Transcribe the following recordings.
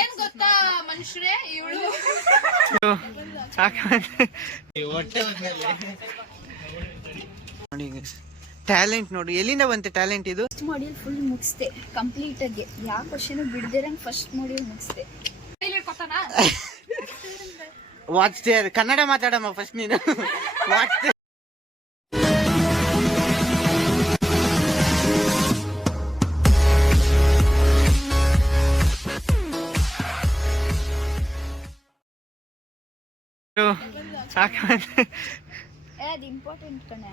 ಏನ್ ಗೊತ್ತಾ ಮನುಷ್ಯರೇ, ಇವಳು ಟ್ಯಾಲೆಂಟ್ ನೋಡಿ, ಎಲ್ಲಿಂದ ಬಂತೆ ಟ್ಯಾಲೆಂಟ್ ಇದು? ಫಸ್ಟ್ ಮಾಡ್ಯೂಲ್ ಫುಲ್ ಮುಗಿಸ್ದೆ ಕಂಪ್ಲೀಟ್ ಆಗಿ, ಯಾವ ಕ್ವಶನ್ ಬಿಡದಿರಂಗ್ ಫಸ್ಟ್ ಮಾಡ್ಯೂಲ್ ಮುಗಿಸ್ದೆ. ವಾಟ್ಸ್ ದೇರ್ ಕನ್ನಡ ಮಾತಾಡಮ್ಮ ಫಸ್ಟ್ ನೀನು. ವಾಟ್ಸ್ ದೇರ್ ಅದು ಇಂಪಾರ್ಟೆಂಟ್ ಕಣೆ.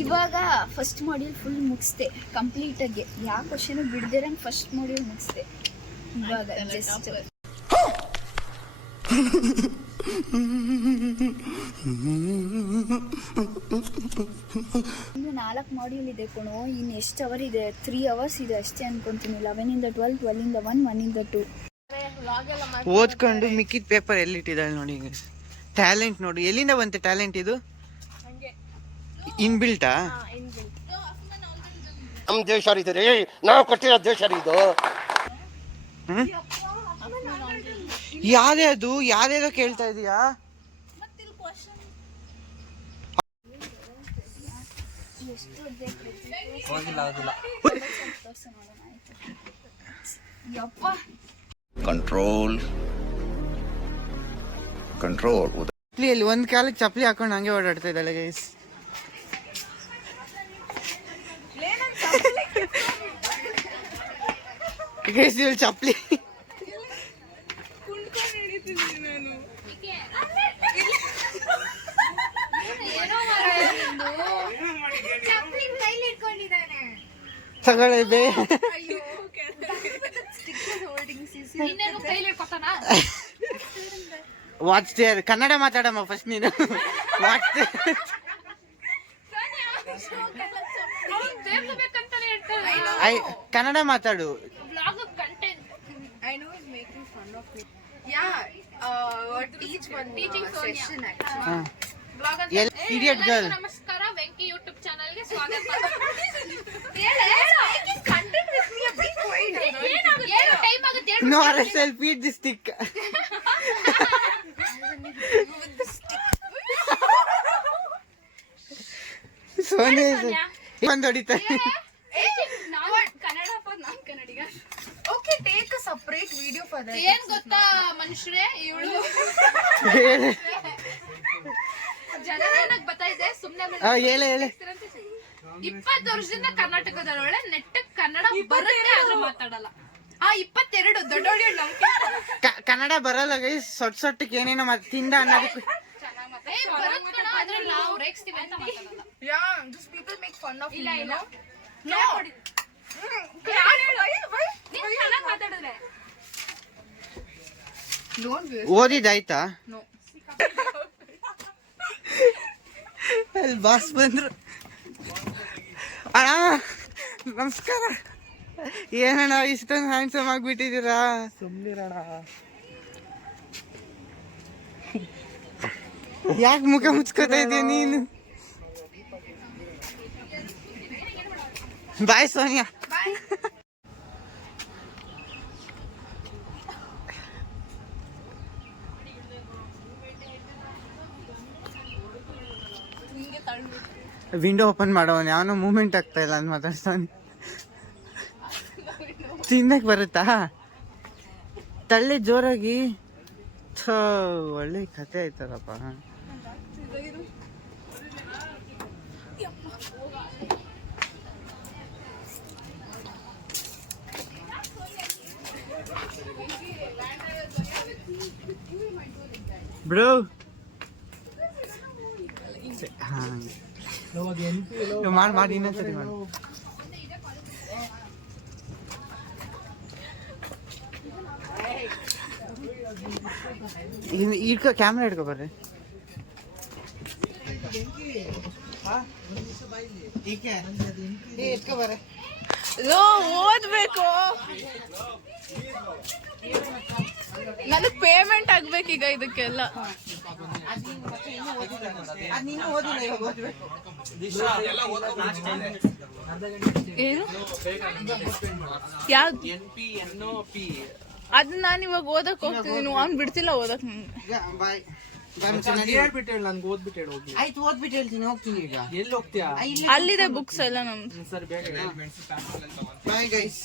ಇವಾಗ ಫಸ್ಟ್ ಮಾಡ್ಯೂಲ್ ಫುಲ್ ಮುಗಿಸ್ದೆ ಕಂಪ್ಲೀಟ್ ಆಗಿ, ಯಾವ ಕ್ವಶನ್ ಬಿಡದಿರಂಗ್ ಫಸ್ಟ್ ಮಾಡ್ಯೂಲ್ ಮುಗಿಸ್ದೆ. ಇವಾಗ ಜಸ್ಟ್ ಇನ್ನು 4 ಮಾಡ್ಯೂಲ್ ಇದೆ ಕಣೋ. ಇನ್ನು ಎಷ್ಟು ಅವರ್ ಇದೆ? 3 hours ಇದೆ ಅಷ್ಟೇ ಅನ್ಕೊಂತೀನಿ. 11 to 12, 12 to 1, 1 to 2 ಓದ್ಕೊಂಡು ಮಿಕ್ಕಿದ ಪೇಪರ್ ಎಲ್ಲಿಟ್ಟಿದ್ದಾಳೆ ನೋಡಿ. ಟ್ಯಾಲೆಂಟ್ ನೋಡಿ, ಎಲ್ಲಿಂದ ಬಂತೆ ಟ್ಯಾಲೆಂಟ್ ಇದು? ಇನ್ಬಿಲ್ಟಾ? ನಮ್ಮ ದೇಶ ರೀ, ನಾವು ಕೊಟ್ಟಿರೋ ದೇಶ ಇದು. ಯಾವ್ದು ಯಾವ್ದೇದೋ ಕೇಳ್ತಾ ಇದೀಯಾ? Control control. ಚಪ್ಲಿಯಲ್ಲಿ ಒಂದ್ ಕಾಲಕ್ಕೆ ಚಪ್ಲಿ ಹಾಕೊಂಡು ಹಂಗೆ ಓಡಾಡ್ತಾ ಇದ್ದಾಳೆ ಗೈಸ್. ಗೈಸ್ ಇವಳು ಚಪ್ಲಿ ತಗೊಳ್ಳೆ ಬೇ. ವಾಟ್ಸ್ ದೇರ್ ಕನ್ನಡ ಮಾತಾಡಮ್ಮ ಫಸ್ಟ್ ನೀನು. ವಾಟ್ಸ್ ದೇರ್ ಕನ್ನಡ ಮಾತಾಡು. Idiot girl. ನಮಸ್ಕಾರ, ವೆಂಕಿ ಯೂಟ್ಯೂಬ್ ಚಾನಲ್ಗೆ ಸ್ವಾಗತ. No, I'll feed the stick. ಸೋನೆ ಬಂದು ಹೊಡಿತಾರೆ. Okay, take a separate video for that. ಏನ್ ಗೊತ್ತಾ ಮನುಷ್ಯರೇ, ಇವಳು ಜನರೇನಕ್ ಬತ್ತಾಯಿದೆ ಸುಮ್ನೆ. ಹೇಳೆ 20 ವರ್ಷದಿಂದ ಕರ್ನಾಟಕದೊಳಗೆ ನೆಟ್ಟಗ್ ಕನ್ನಡ ಬರುತ್ತೆ, ಆದ್ರೆ ಮಾತಾಡಲ್ಲ. 22 ದೊಡ್ಡೋಡಿ ಕನ್ನಡ ಬರಲ್ಲ ಗೈಸ್. ಸೊಟ್ಟಕ್ಕೆ ಏನೇನೋ ತಿಂದ ಅನ್ನೋದಕ್ಕೆ ನಾವು ರೇಗಿಸ್ತೀವಿ ಅಂತ ಮಾತಾಡಲ್ಲ. ಓದಿದಾಯ್ತಾ? ಅಲ್ಲಿ ಬಾಸ್ ಬಂದ್ರು. ಅಣ್ಣ ನಮಸ್ಕಾರ. ಏನಣ್ಣ ಇಷ್ಟೊಂದು ಹ್ಯಾಂಡ್ಸಮ್ ಆಗ್ಬಿಟ್ಟಿದ್ದೀರಾ? ಸುಮ್ಮನಿರಣ್ಣ. ಯಾಕೆ ಮುಖ ಮುಚ್ಕೋತಾ ಇದೀಯ ನೀನು? ಬಾಯ್ ಸೋನಿಯಾ. ವಿಂಡೋ ಓಪನ್ ಮಾಡೋವನ್ ಯಾವನೋ ಮೂವ್ಮೆಂಟ್ ಆಗ್ತಾ ಇಲ್ಲ ಅಂತ ಮಾತಾಡ್ತಾನೆ. ತಿನ್ನಕ್ ಬರುತ್ತಾ? ತಳ್ಳಿ ಜೋರಾಗಿ. ಒಳ್ಳೆ ಕತೆ ಆಯ್ತದಪ್ಪ. ಬ್ರೋ ಮಾಡಿ ಇನ್ನೊಂದ್ಸರಿ ಮಾಡಿ. ಇಟ್ಕೊ, ಕ್ಯಾಮ್ರಾ ಇಟ್ಕೊ ಬರ್ರಿ. ಇಟ್ಕೊ ಬರ್ರಿ. ಓದ್ಬೇಕು, ನನಗ್ ಪೇಮೆಂಟ್ ಆಗ್ಬೇಕೀಗ ಇದಕ್ಕೆಲ್ಲ. ಅದ್ ನೀನು ಓದಿಲ್ಲ, ಇವಾಗ ಓದ್ಬೇಕು. ಏನು ಯಾವ್ದು ಅದನ್ನ ನಾನು ಇವಾಗ ಓದಕ್ ಹೋಗ್ತಿದ್ದೀನಿ, ಅವ್ನು ಬಿಡ್ತಿಲ್ಲ ಓದಕ್ ನಂಗೆ. ಈಗ ಬಾಯ್ ಹೇಳ್ಬಿಟ್ಟು ಹೇಳಿ, ನನ್ಗೆ ಓದ್ಬಿಟ್ಟು ಹೇಳಿ ಹೋಗಿ. ಆಯ್ತು, ಓದ್ಬಿಟ್ಟು ಹೇಳ್ತೀನಿ, ಹೋಗ್ತೀನಿ ಈಗ. ಎಲ್ಲಿ ಹೋಗ್ತೀಯಾ? ಅಲ್ಲಿದೆ ಬುಕ್ಸ್ ಎಲ್ಲ ನಮ್ದು. ಸರಿ ಬೇಗ ಬಾಯ್ ಗೈಸ್.